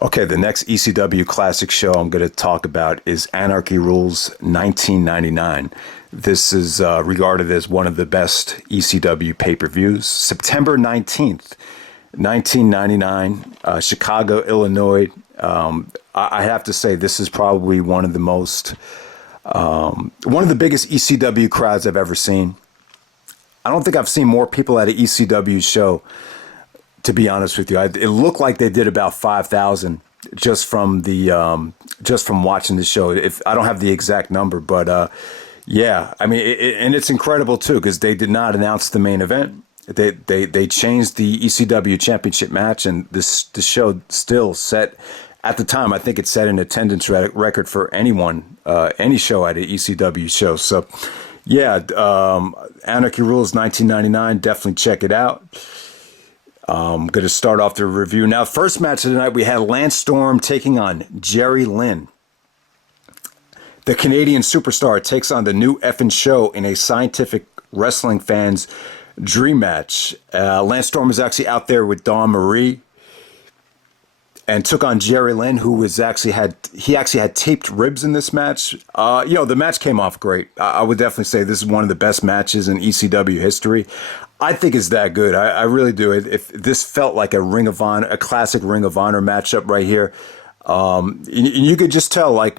Okay, the next ECW classic show I'm going to talk about is Anarchy Rulz 1999. This is regarded as one of the best ECW pay-per-views. September 19th, 1999, Chicago, Illinois. I have to say this is probably one of the biggest ECW crowds I've ever seen. I don't think I've seen more people at an ECW show, to be honest with you. It looked like they did about 5,000 just from watching the show. If I don't have the exact number, but yeah, I mean, and it's incredible too because they did not announce the main event. They changed the ECW championship match, and the show still set at the time. I think it set an attendance record for anyone, any show at an ECW show. So yeah, Anarchy Rulz 1999. Definitely check it out. I'm going to start off the review. Now, first match of the night, we had Lance Storm taking on Jerry Lynn. The Canadian superstar takes on the new effing show in a scientific wrestling fan's dream match. Lance Storm was actually out there with Dawn Marie and took on Jerry Lynn, who was actually had taped ribs in this match. The match came off great. I would definitely say this is one of the best matches in ECW history. I think it's that good. I really do. If this felt like a Ring of Honor, a classic Ring of Honor matchup right here. You could just tell, like,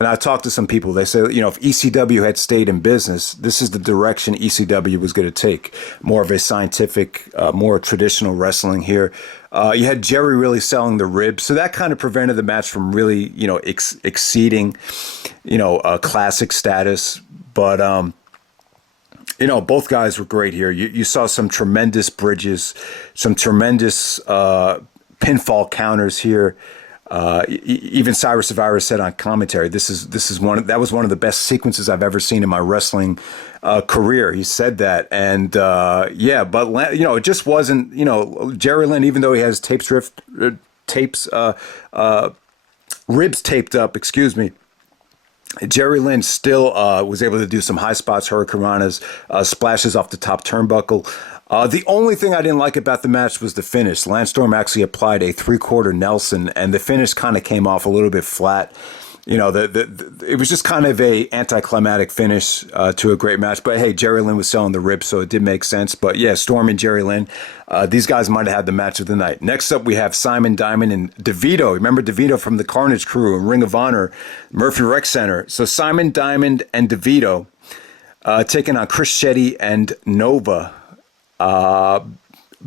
and I talked to some people, they say, if ECW had stayed in business, this is the direction ECW was going to take. More of a scientific, more traditional wrestling here. You had Jerry really selling the ribs, so that kind of prevented the match from really, exceeding, classic status. But, both guys were great here. You saw some tremendous bridges, some tremendous pinfall counters here. Even Cyrus the Virus said on commentary, that was one of the best sequences I've ever seen in my wrestling career. He said that, and but it just wasn't. Jerry Lynn, even though he has ribs taped up, excuse me. Jerry Lynn still was able to do some high spots, hurricanranas, splashes off the top turnbuckle. The only thing I didn't like about the match was the finish. Lance Storm actually applied a three-quarter Nelson, and the finish kind of came off a little bit flat. It was just kind of a anticlimactic finish to a great match. But hey, Jerry Lynn was selling the ribs, so it did make sense. But yeah, Storm and Jerry Lynn, these guys might have had the match of the night. Next up, we have Simon Diamond and DeVito. Remember DeVito from the Carnage Crew and Ring of Honor, Murphy Rec Center. So Simon Diamond and DeVito taking on Chris Shetty and Nova.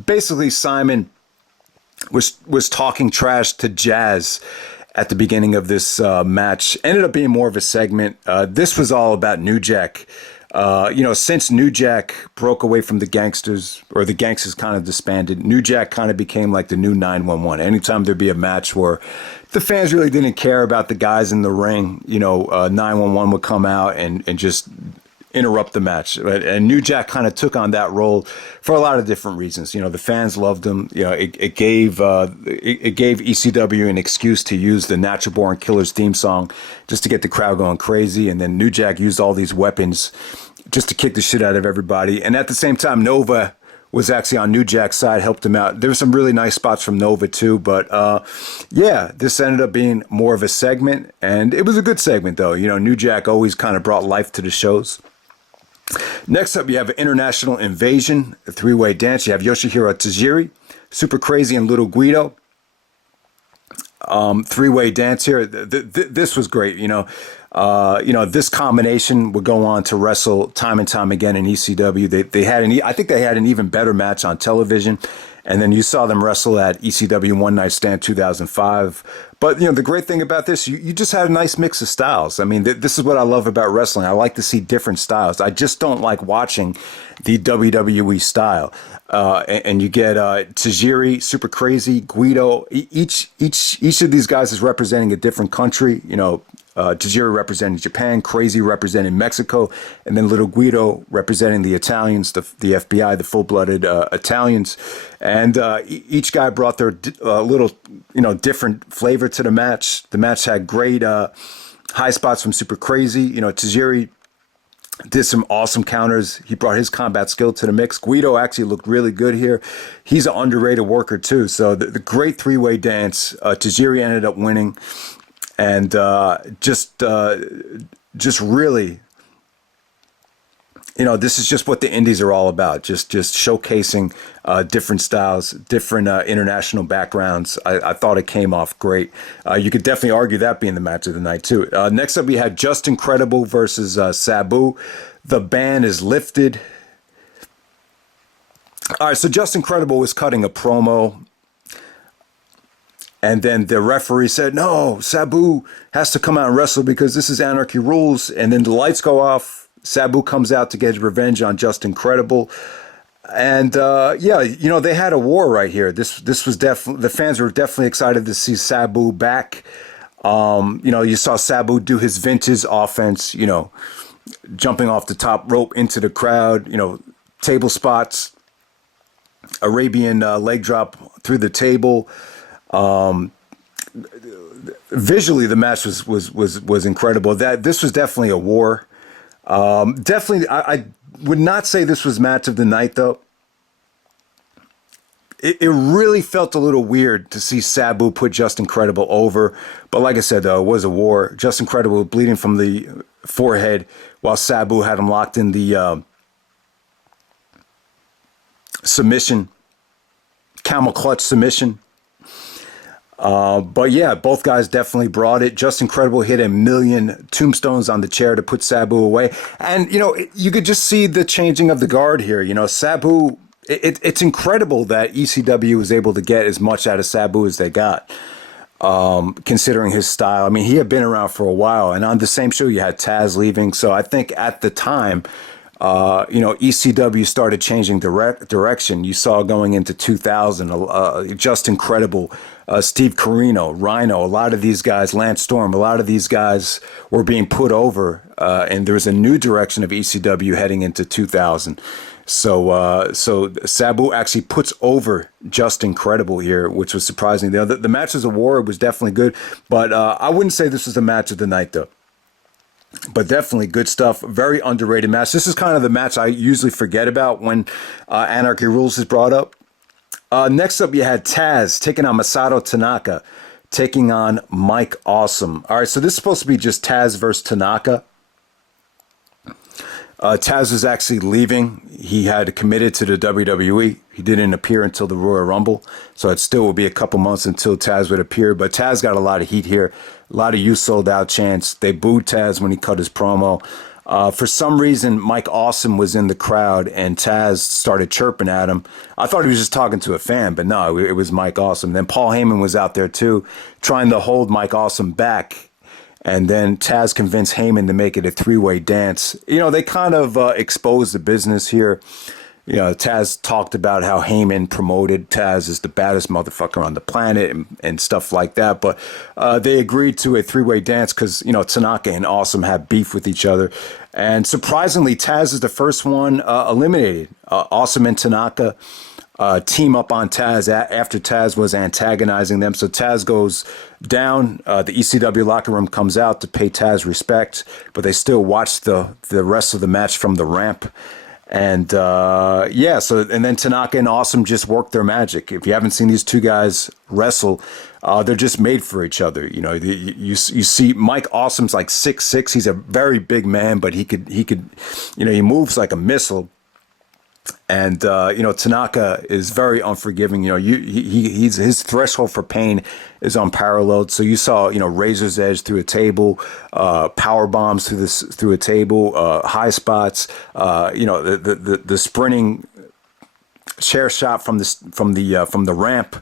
Basically, Simon was talking trash to Jazz at the beginning of this match. Ended up being more of a segment. This was all about New Jack. Since New Jack broke away from the Gangsters, or the Gangsters kind of disbanded, New Jack kind of became like the new 911. Anytime there'd be a match where the fans really didn't care about the guys in the ring, 911 would come out and just interrupt the match. And New Jack kind of took on that role for a lot of different reasons. The fans loved him. It gave ECW an excuse to use the Natural Born Killers theme song just to get the crowd going crazy. And then New Jack used all these weapons just to kick the shit out of everybody. And at the same time, Nova was actually on New Jack's side, helped him out. There were some really nice spots from Nova too. But this ended up being more of a segment. And it was a good segment though. New Jack always kind of brought life to the shows. Next up, you have International Invasion, a three-way dance. You have Yoshihiro Tajiri, Super Crazy, and Little Guido. Three-way dance here. This was great. This combination would go on to wrestle time and time again in ECW. I think they had an even better match on television. And then you saw them wrestle at ECW One Night Stand 2005. But, the great thing about this, you just had a nice mix of styles. I mean, this is what I love about wrestling. I like to see different styles. I just don't like watching the WWE style. And you get Tajiri, Super Crazy, Guido. Each of these guys is representing a different country. Tajiri representing Japan, Crazy representing Mexico, and then Little Guido representing the Italians, the FBI, the full-blooded Italians. And each guy brought their little, different flavor to the match. The match had great high spots from Super Crazy. Tajiri Did some awesome counters. He brought his combat skill to the mix. Guido actually looked really good here. He's an underrated worker too. So the great three-way dance. Tajiri ended up winning, and just really, this is just what the indies are all about. Just showcasing different styles, different international backgrounds. I thought it came off great. You could definitely argue that being the match of the night too. Next up, we had Just Incredible versus Sabu. The ban is lifted. All right, so Just Incredible was cutting a promo. And then the referee said, no, Sabu has to come out and wrestle because this is Anarchy Rulz. And then the lights go off. Sabu comes out to get his revenge on Just Incredible. And they had a war right here. This was definitely, the fans were definitely excited to see Sabu back. You saw Sabu do his vintage offense, jumping off the top rope into the crowd, table spots, Arabian leg drop through the table. Visually, the match was incredible. This was definitely a war. Definitely, I would not say this was match of the night, though. It really felt a little weird to see Sabu put Just Incredible over. But like I said, though, it was a war. Just Incredible bleeding from the forehead while Sabu had him locked in the submission, camel clutch submission. But yeah, both guys definitely brought it. Just Incredible hit a million tombstones on the chair to put Sabu away. And, you could just see the changing of the guard here. Sabu, it's incredible that ECW was able to get as much out of Sabu as they got, considering his style. I mean, he had been around for a while. And on the same show, you had Tazz leaving. So I think at the time, ECW started changing direction. You saw going into 2000, Just Incredible, Steve Corino, Rhino, a lot of these guys, Lance Storm, a lot of these guys were being put over, and there was a new direction of ECW heading into 2000. So Sabu actually puts over Just Incredible here, which was surprising. The match was a war. It was definitely good, but I wouldn't say this was the match of the night, though. But definitely good stuff. Very underrated match. This is kind of the match I usually forget about when Anarchy Rulz is brought up. Next up, you had Tazz taking on Masato Tanaka, taking on Mike Awesome. All right, so this is supposed to be just Tazz versus Tanaka. Tazz was actually leaving. He had committed to the WWE. He didn't appear until the Royal Rumble, so it still will be a couple months until Tazz would appear. But Tazz got a lot of heat here. A lot of "you sold out" chants. They booed Tazz when he cut his promo. For some reason, Mike Awesome was in the crowd, and Tazz started chirping at him. I thought he was just talking to a fan, but no, it was Mike Awesome. Then Paul Heyman was out there too, trying to hold Mike Awesome back. And then Tazz convinced Heyman to make it a three-way dance. They kind of exposed the business here. Tazz talked about how Heyman promoted Tazz as the baddest motherfucker on the planet and stuff like that. But they agreed to a three-way dance because, Tanaka and Awesome have beef with each other. And surprisingly, Tazz is the first one eliminated. Awesome and Tanaka team up on Tazz after Tazz was antagonizing them. So Tazz goes down. The ECW locker room comes out to pay Tazz respect, but they still watch the rest of the match from the ramp. And and then Tanaka and Awesome just work their magic. If you haven't seen these two guys wrestle, they're just made for each other. You see Mike Awesome's like 6'6". He's a very big man, but he moves like a missile. And Tanaka is very unforgiving. His threshold for pain is unparalleled. So you saw razor's edge through a table, power bombs through a table, high spots. The sprinting chair shot from the ramp.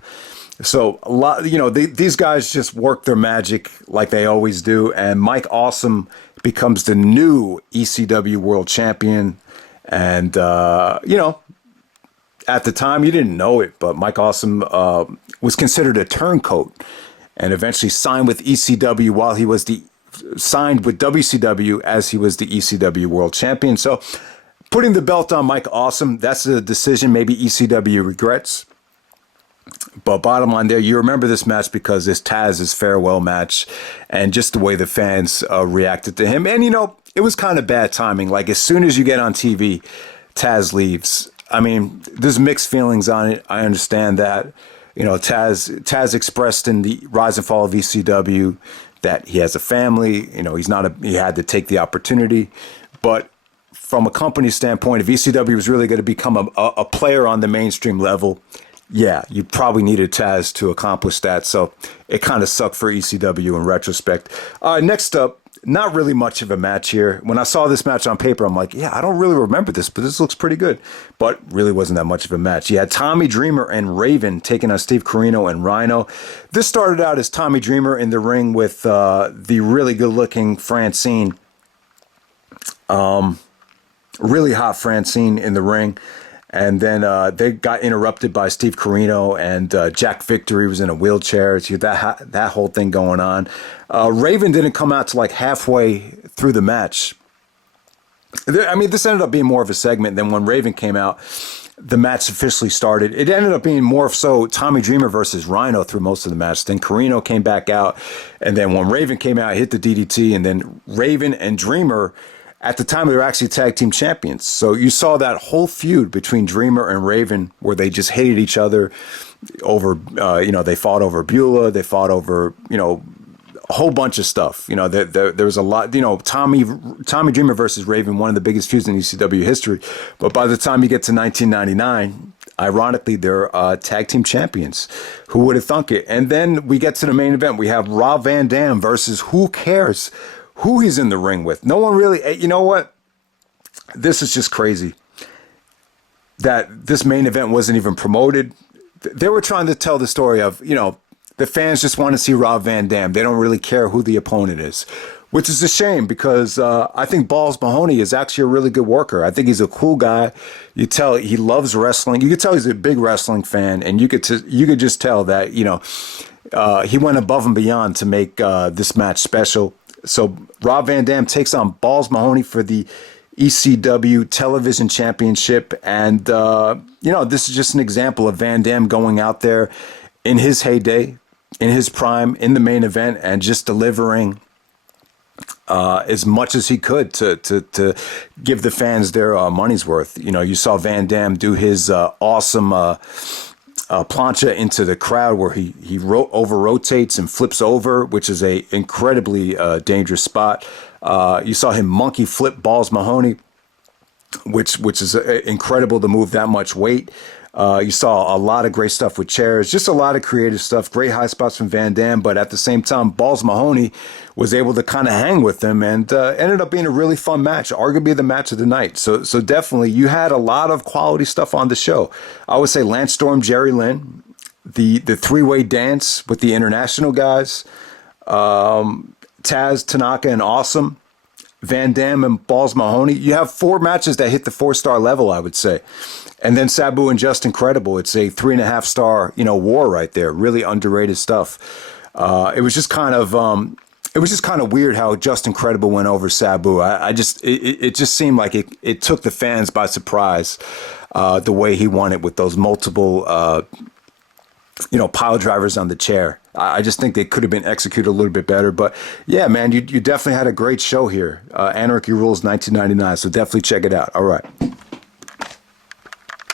So a lot. These guys just work their magic like they always do. And Mike Awesome becomes the new ECW World Champion. And, at the time, you didn't know it, but Mike Awesome was considered a turncoat and eventually signed with ECW while he was signed with WCW as he was the ECW World Champion. So putting the belt on Mike Awesome, that's a decision maybe ECW regrets. But bottom line there, you remember this match because it's Tazz's farewell match and just the way the fans reacted to him. And, it was kind of bad timing. Like as soon as you get on TV, Tazz leaves. I mean, there's mixed feelings on it. I understand that. You know, Tazz expressed in the Rise and Fall of ECW that he has a family. You know, he had to take the opportunity. But from a company standpoint, if ECW was really going to become a player on the mainstream level, yeah, you probably needed Tazz to accomplish that. So it kind of sucked for ECW in retrospect. Next up, not really much of a match here. When I saw this match on paper, I'm like, yeah, I don't really remember this, but this looks pretty good. But really wasn't that much of a match. You had Tommy Dreamer and Raven taking on Steve Corino and Rhino. This started out as Tommy Dreamer in the ring with the really good-looking Francine. Really hot Francine in the ring. And then they got interrupted by Steve Corino, and Jack Victory was in a wheelchair. So that whole thing going on. Raven didn't come out to like halfway through the match. I mean, this ended up being more of a segment than when Raven came out. The match officially started. It ended up being more so Tommy Dreamer versus Rhino through most of the match. Then Corino came back out, and then when Raven came out, hit the DDT, and then Raven and Dreamer. At the time, they were actually tag team champions. So you saw that whole feud between Dreamer and Raven where they just hated each other over, they fought over Beulah. They fought over, a whole bunch of stuff. There was a lot, Tommy Dreamer versus Raven, one of the biggest feuds in ECW history. But by the time you get to 1999, ironically, they're tag team champions. Who would have thunk it? And then we get to the main event. We have Rob Van Dam versus who cares who he's in the ring with. No one really, you know what? This is just crazy that this main event wasn't even promoted. They were trying to tell the story of, the fans just want to see Rob Van Dam. They don't really care who the opponent is, which is a shame because I think Ball Mahoney is actually a really good worker. I think he's a cool guy. You tell he loves wrestling. You could tell he's a big wrestling fan, and you could just tell that, he went above and beyond to make this match special. So Rob Van Dam takes on Balls Mahoney for the ECW Television Championship. And, this is just an example of Van Dam going out there in his heyday, in his prime, in the main event, and just delivering as much as he could to give the fans their money's worth. You saw Van Dam do his awesome plancha into the crowd where he over rotates and flips over, which is a incredibly dangerous spot. You saw him monkey flip Balls Mahoney, which is incredible to move that much weight. You saw a lot of great stuff with chairs, just a lot of creative stuff, great high spots from Van Dam, but at the same time, Balls Mahoney was able to kind of hang with them and ended up being a really fun match, arguably the match of the night. So definitely, you had a lot of quality stuff on the show. I would say Lance Storm, Jerry Lynn, the three-way dance with the international guys, Tazz, Tanaka, and Awesome, Van Dam and Balls Mahoney. You have 4 matches that hit the 4-star level, I would say. And then Sabu and Just Incredible. It's a 3.5-star, war right there. Really underrated stuff. It was just kind of weird how Just Incredible went over Sabu. It just seemed like it took the fans by surprise, the way he won it with those multiple, pile drivers on the chair. I just think they could have been executed a little bit better. But yeah, man, you definitely had a great show here. Anarchy Rulz 1999. So definitely check it out. All right.